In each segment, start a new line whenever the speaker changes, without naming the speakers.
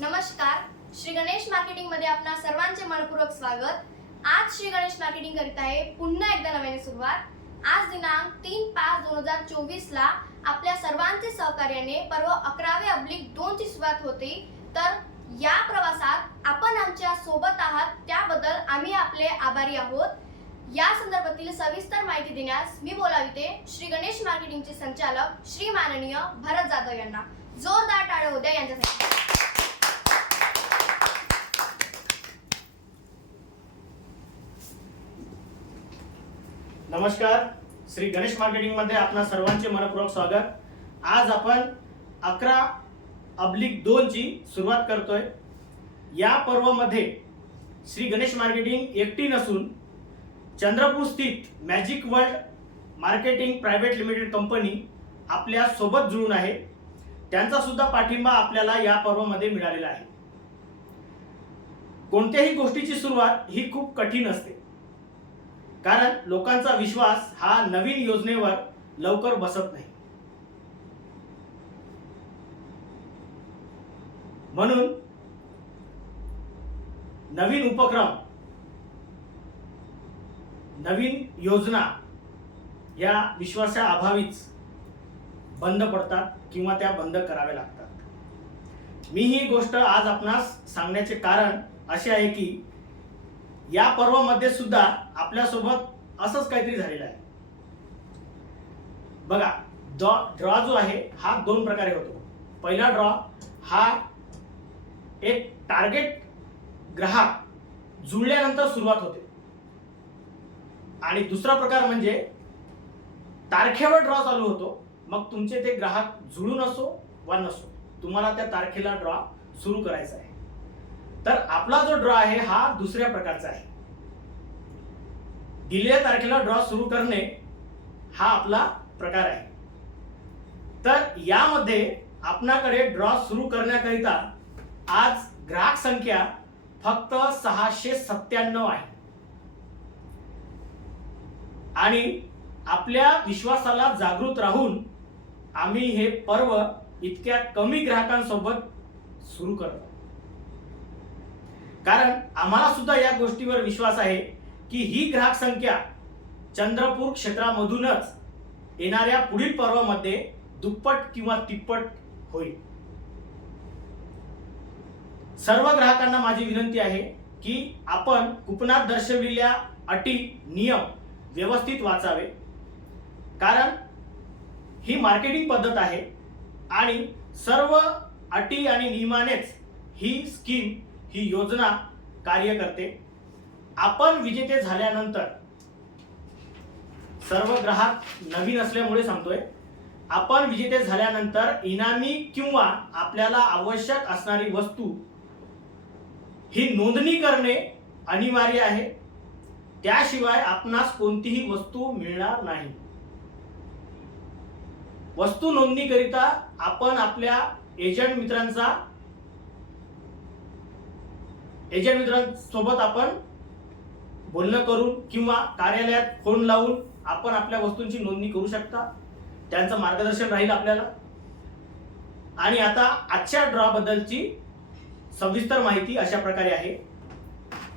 नमस्कार. श्री गणेश मार्केटिंगमध्ये आपणा सर्वांचे मनपूर्वक स्वागत. आज श्री गणेश मार्केटिंग करीत आहे पुन्हा एकदा नव्याने सुरुवात. आज दिनांक तीन पाच दोन हजार चोवीस ला आपल्या सर्वांचे सहकार्याने पर्व अकरावे अब्लिक दोन ची सुरुवात होती. तर या प्रवासात आपण आमच्यासोबत आहात. त्याबद्दल आम्ही आपले आभारी आहोत. या संदर्भातील सविस्तर माहिती देण्यास मी बोलाविते श्री गणेश मार्केटिंगचे संचालक श्री माननीय भरत जाधव यांना. जोरदार टाळ्या होत्या यांच्यासाठी.
नमस्कार. श्री गणेश मार्केटिंगमध्ये आपणा सर्वांचे मनपूर्वक स्वागत. आज आपण अकरा अब्लिक दोन ची सुरुवात करतोय. या पर्वामध्ये श्री गणेश मार्केटिंग एकटी नसून चंद्रपूर स्थित magic world marketing private limited company आपल्यासोबत जुळून आहे. त्यांचा सुद्धा पाठिंबा आपल्याला या पर्वामध्ये मिळालेला आहे. कोणत्याही गोष्टीची सुरुवात ही खूप कठीण असते. कारण लोकांचा विश्वास हा नवीन योजनेवर लवकर बसत नाही. म्हणून नवीन उपक्रम नवीन योजना या विश्वासा अभावीच बंद पडतात किंवा त्या बंद कराव्या लागतात. मी ही गोष्ट आज आपणास सांगण्याचे कारण असे आहे की या पर्वामध्ये सुद्धा आपल्यासोबत असंच काहीतरी झालेलं आहे. बघा ड्रॉ जो आहे हा दोन प्रकारे होतो. पहिला ड्रॉ हा एक टार्गेट ग्राहक जुळल्यानंतर सुरुवात होते. आणि दुसरा प्रकार म्हणजे तारखेवर ड्रॉ चालू होतो. मग तुमचे ते ग्राहक जुळून असो वा नसो तुम्हाला त्या तारखेला ड्रॉ सुरू करायचा आहे. तर आपला जो ड्रॉ आहे हा दुसऱ्या प्रकारचा आहे. दिलेल्या तारखेला ड्रॉ सुरू करणे हा आपला प्रकार आहे. तर यामध्ये आपणाकडे ड्रॉ सुरू करण्याकरिता आज ग्राहक संख्या फक्त सहाशे सत्त्याण्णव आहे. आणि आपल्या विश्वासाला जागृत राहून आम्ही हे पर्व इतक्या कमी ग्राहकांसोबत सुरू करतो. कारण आम्हाला सुद्धा या गोष्टीवर विश्वास आहे की ही ग्राहक संख्या चंद्रपूर क्षेत्रामधूनच येणाऱ्या पुढील पर्वामध्ये दुप्पट किंवा तिप्पट होईल. सर्व ग्राहकांना माझी विनंती आहे की आपण कुपनात दर्शवलेल्या अटी नियम व्यवस्थित वाचावे. कारण ही मार्केटिंग पद्धत आहे आणि सर्व अटी आणि नियमानेच ही स्कीम ही योजना कार्य करते. आपण विजेते झाल्यानंतर सर्व ग्राहक नवीन असल्यामुळे सांगतोय आपण विजेते झाल्यानंतर इनामी किंवा आपल्याला आवश्यक असणारी वस्तू ही नोंदणी करणे अनिवार्य आहे. त्याशिवाय आपणास कोणतीही वस्तू मिळणार नाही. वस्तू नोंदणीकरिता आपण आपल्या एजंट मित्रांचा एजंट मित्रांसोबत आपण बोलणं करून किंवा कार्यालयात फोन लावून आपण आपल्या वस्तूंची नोंदणी करू शकता. त्यांचं मार्गदर्शन राहील आपल्याला. आणि आता आजच्या ड्रॉबद्दलची सविस्तर माहिती अशा प्रकारे आहे.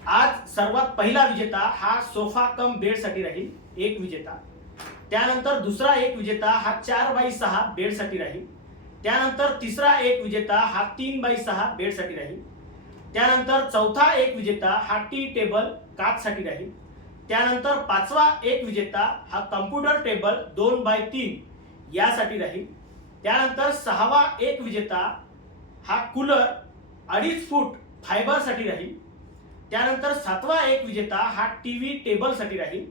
आज सर्वात पहिला विजेता हा सोफा कम बेडसाठी राहील एक विजेता. त्यानंतर दुसरा एक विजेता हा चार बाय सहा बेडसाठी राहील. त्यानंतर तिसरा एक विजेता हा तीन बाय सहा बेडसाठी राहील. त्यानंतर चौथा एक विजेता हा टी टेबल काचसाठी राहील. त्यानंतर पाचवा एक विजेता हा कम्प्युटर टेबल दोन बाय तीन यासाठी राहील. त्यानंतर सहावा एक विजेता हा कूलर अडीच फूट फायबरसाठी राहील. त्यानंतर सातवा एक विजेता हा टी व्ही टेबलसाठी राहील.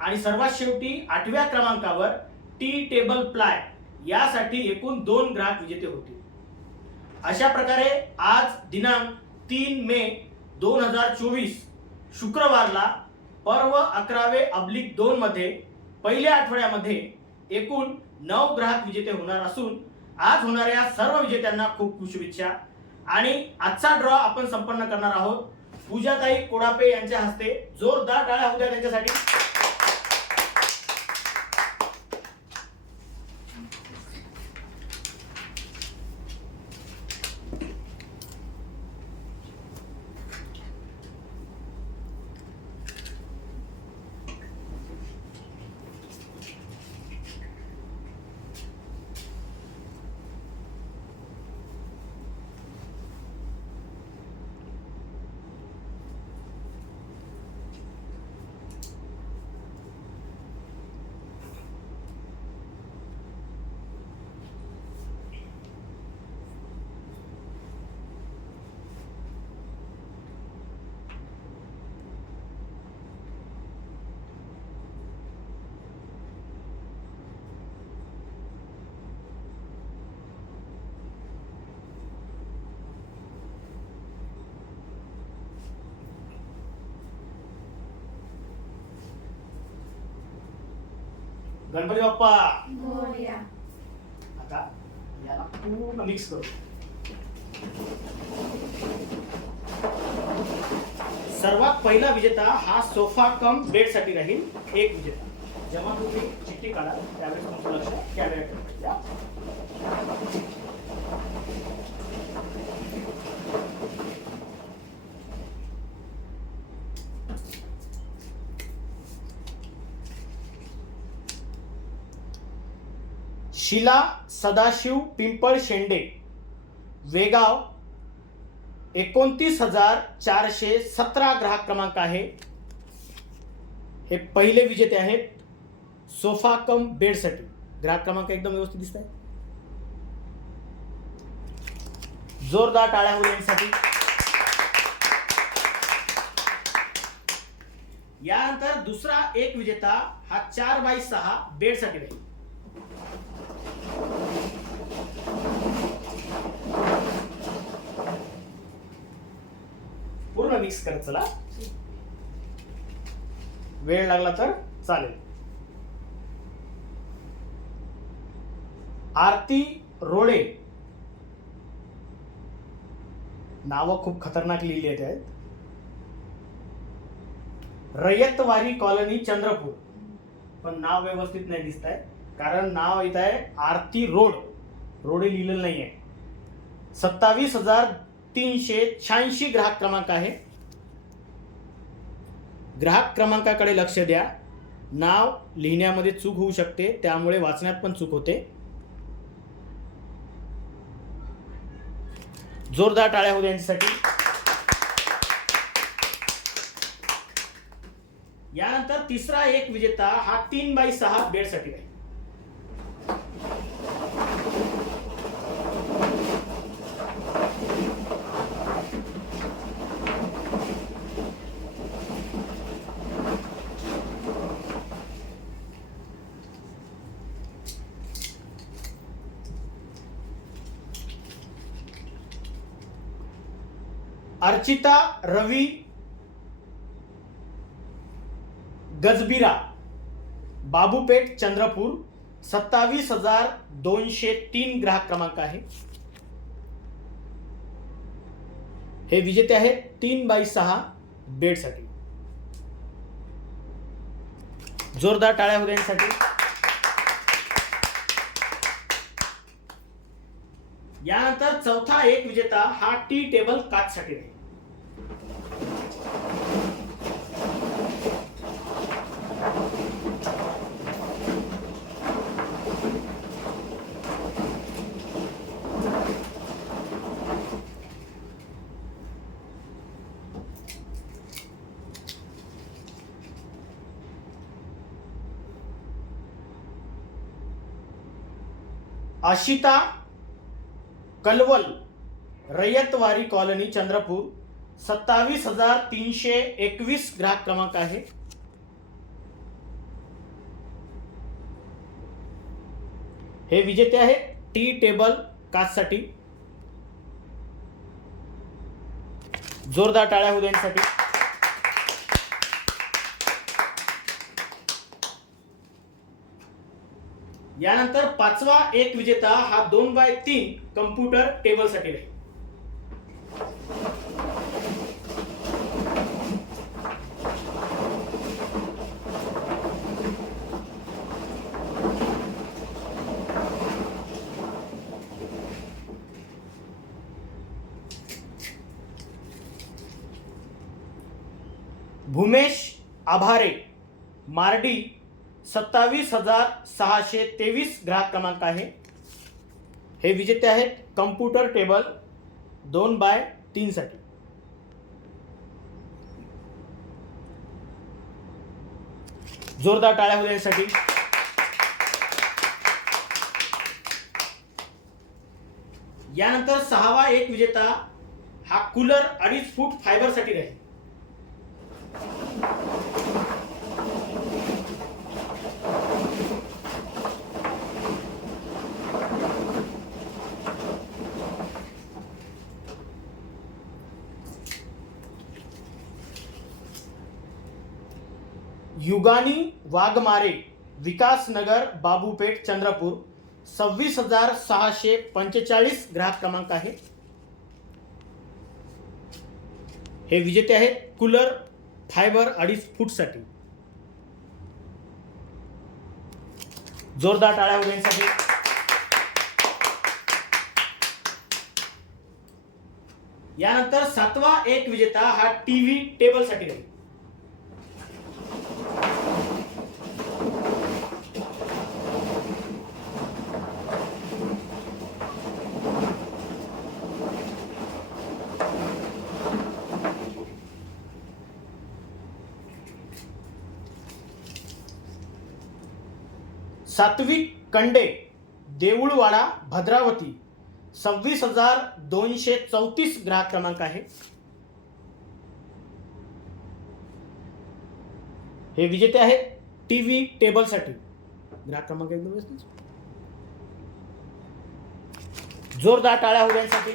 आणि सर्वात शेवटी आठव्या क्रमांकावर टी टेबल प्लाय यासाठी एकूण दोन ग्राहक विजेते होते अशा प्रकारे आज दिनांक तीन मे दोन हजार चोवीस शुक्रवारला पर्व अकरावे अब्लिक दोनमध्ये पहिल्या आठवड्यामध्ये एकूण नऊ ग्राहक विजेते होणार असून आज होणाऱ्या सर्व विजेत्यांना खूप खूप शुभेच्छा. आणि आजचा ड्रॉ आपण संपन्न करणार आहोत. पूजाताई कोडापे यांच्या हस्ते जोरदार टाळ्या होत्या त्यांच्यासाठी. गणपती बाप्पा. आता याला पूर्ण मिक्स करू. सर्वात पहिला विजेता हा सोफा कम बेडसाठी राहील. एक विजेता. जेव्हा तुम्ही चिठ्ठी काढा त्यावेळेस तुमचं लक्ष कॅमेऱ्याकडे शिला सदाशिव पिंपळ शेंडे. वेगाव एकोणतीस हजार चारशे सतरा ग्राहक क्रमांक आहे. हे पहिले विजेते आहेत. सोफा कम बेडसाठी. ग्राहक क्रमांक एकदम व्यवस्थित दिसत आहे जोरदार टाळ्या होईल यानंतर दुसरा एक विजेता हा चार बाय सहा बेडसाठी राहील. पूर्ण मिक्स करत चला. वेळ लागला तर चालेल. आरती रोडे नावं खूप खतरनाक लिहिली आहेत. रयतवारी कॉलनी चंद्रपूर. पण नाव व्यवस्थित नाही दिसत आहे कारण नाव येत आहे आरती रोड. रोडे लिहिलेलं नाही आहे सत्तावीस हजार तीनशे शहाऐंशी ग्राहक क्रमांक आहे. ग्राहक क्रमांकाकडे लक्ष द्या. नाव लिहिण्यामध्ये चूक होऊ शकते त्यामुळे वाचण्यात पण चूक होते. जोरदार टाळ्या होऊ यांच्यासाठी. यानंतर तिसरा एक विजेता हा तीन बाय सहा बेडसाठी आहे. अर्चिता रवी गजबिरा बाबूपेठ चंद्रपूर सत्तावीस हजार दोनशे तीन ग्राहक क्रमांक आहे. हे विजेते आहेत तीन बाय सहा बेडसाठी. जोरदार टाळ्या होत्या यानंतर चौथा एक विजेता हा टी टेबल काचसाठी आहे. आशिता कलवल रयतवारी कॉलनी चंद्रपूर. सत्तावीस हजार तीनशे एकवीस ग्राहक क्रमांक आहे. हे विजेते आहेत टी टेबल काचसाठी जोरदार टाळ्या होऊ यानंतर पाचवा एक विजेता हा दोन बाय तीन कम्प्युटर टेबलसाठी राहील. भूमेश आभारे मार्डी सत्तावीस हजार सहाशे तेवीस ग्राहक क्रमांक आहे. हे विजेते आहेत कम्प्युटर टेबल दोन बाय तीनसाठी जोरदार टाळ्या होण्यासाठी. यानंतर सहावा एक विजेता हा कूलर अडीच फूट फायबरसाठी राहील. युगानी वाघमारे विकासनगर बाबूपेठ चंद्रपूर. सव्वीस हजार सहाशे पंचेचाळीस ग्राहक क्रमांक आहे. हे विजेते आहेत कूलर फायबर अडीच फूटसाठी. जोरदार टाळ्या वगैरेसाठी यानंतर सातवा एक विजेता हा टीव्ही टेबलसाठी राहील. सात्विक कंडे देऊळवाडा भद्रावती सव्वीस हजार दोनशे चौतीस ग्राहक क्रमांक आहे. हे विजेते आहेत टीव्ही टेबलसाठी. ग्राहक क्रमांक एकदम व्यवस्थित जोरदार टाळ्या होण्यासाठी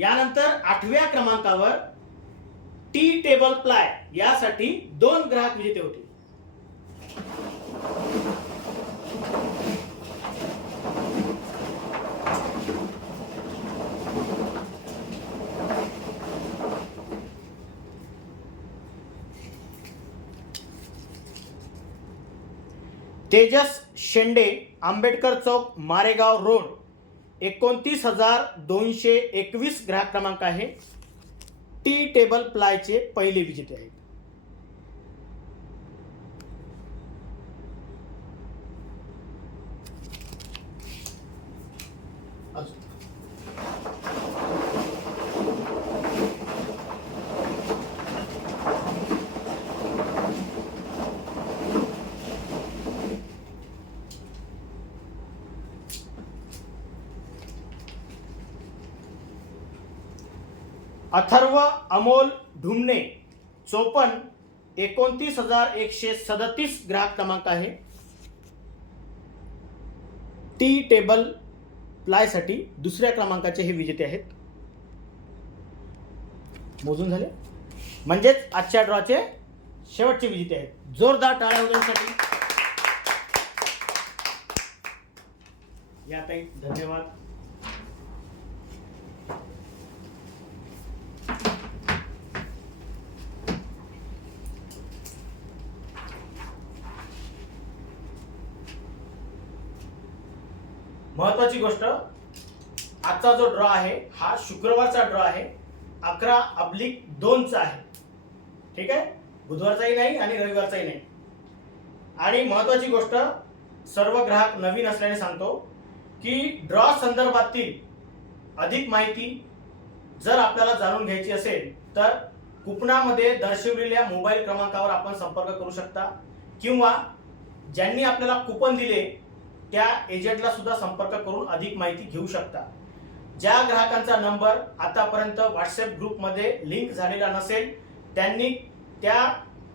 यानंतर आठव्या क्रमांकावर टी टेबल प्लाय यासाठी दोन ग्राहक विजेते होते. तेजस शेंडे आंबेडकर चौक मारेगाव रोड. एकोणतीस हजार दोनशे एकवीस ग्राहक क्रमांक आहे. टी टेबल प्लायचे पहिले विजेते आहेत. अमोल ढुमणे चोपन्न एकोणतीस हजार एकशे सदतीस ग्राहक क्रमांक आहे. टी टेबल प्लायसाठी दुसऱ्या क्रमांकाचे हे विजेते आहेत. मोजून झाले. म्हणजेच आजच्या ड्रॉचे शेवटचे विजेते आहेत. जोरदार टाळ्या या ताई धन्यवाद. महत्वाची गोष्ट आजचा जो ड्रॉ आहे हा शुक्रवारचा ड्रॉ आहे. अकरा अब्लिक दोनचा आहे. ठीक आहे? बुधवारचाही नाही आणि रविवारचाही नाही. आणि महत्वाची गोष्ट सर्व ग्राहक नवीन असल्याने सांगतो की ड्रॉ संदर्भातील अधिक माहिती जर आपल्याला जाणून घ्यायची असेल तर कुपनामध्ये दर्शवलेल्या मोबाईल क्रमांकावर आपण संपर्क करू शकता. किंवा ज्यांनी आपल्याला कुपन दिले त्या एजंटला सुद्धा संपर्क करून अधिक माहिती घेऊ शकता. ज्या ग्राहकांचा नंबर आतापर्यंत व्हॉट्सअप ग्रुपमध्ये लिंक झालेला नसेल त्यांनी त्या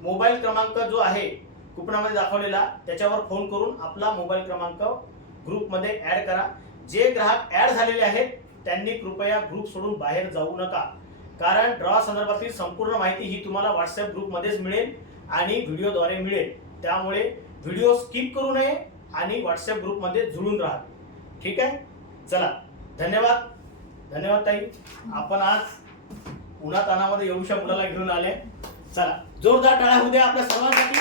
मोबाईल क्रमांक जो आहे कुपनामध्ये दाखवलेला त्याच्यावर फोन करून आपला मोबाईल क्रमांक ग्रुपमध्ये ॲड करा. जे ग्राहक ॲड झालेले आहेत त्यांनी कृपया ग्रुप सोडून बाहेर जाऊ नका. कारण ड्रॉ संदर्भातील संपूर्ण माहिती ही तुम्हाला व्हॉट्सअप ग्रुपमध्येच मिळेल आणि व्हिडिओद्वारे मिळेल. त्यामुळे व्हिडिओ स्किप करू नये आणि व्हॉट्सअप ग्रुपमध्ये जुळून राहा ठीक आहे? चला. धन्यवाद. धन्यवाद ताई. आपण आज उन्हातानामध्ये येऊशा मुलाला घेऊन आले. चला. जोरदार टाळा होऊ द्या आपल्या सर्वांसाठी.